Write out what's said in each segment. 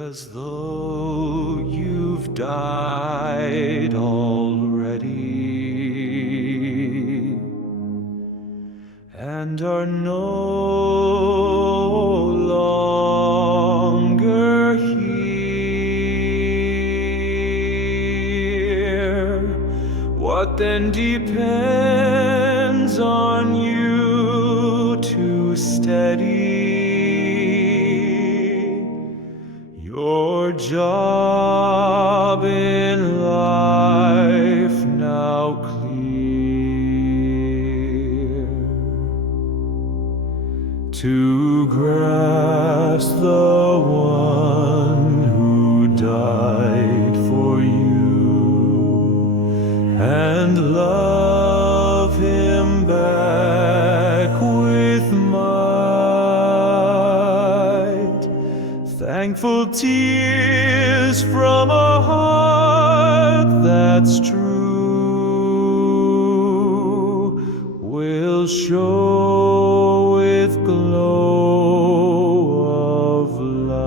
as though you've died already and are no longer here. What then depends on you to steady your job in life now clear, to grasp the one who died for you and love him back with might. Thankful tears from a heart that's true will show with glow of light.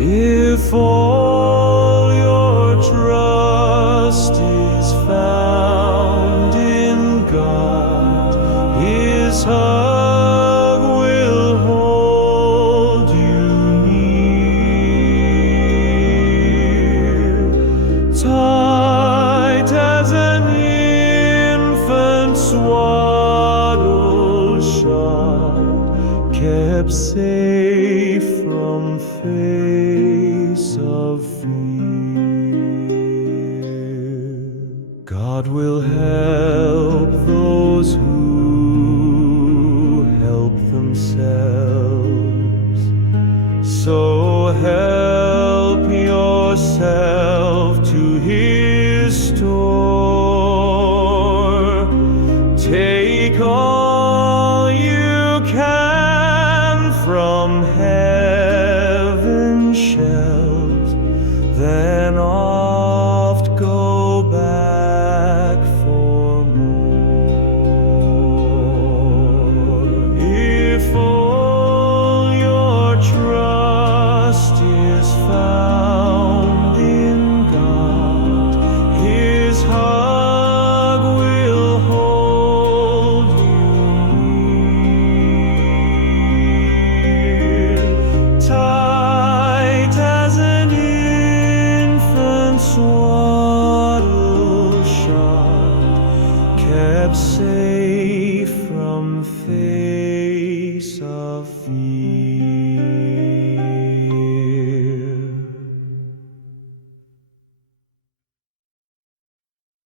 If all your trust is found in God, His hug will hold you near, tight as an infant swaddle shut, kept safe from face of fear. God will help those who help themselves, so help yourself to His store. Take all you can from heaven's shelves, then oft go back for more. If all your trust is found in God, His hug will hold you near, tight as an infant swaddle shut, kept safe from face of fear.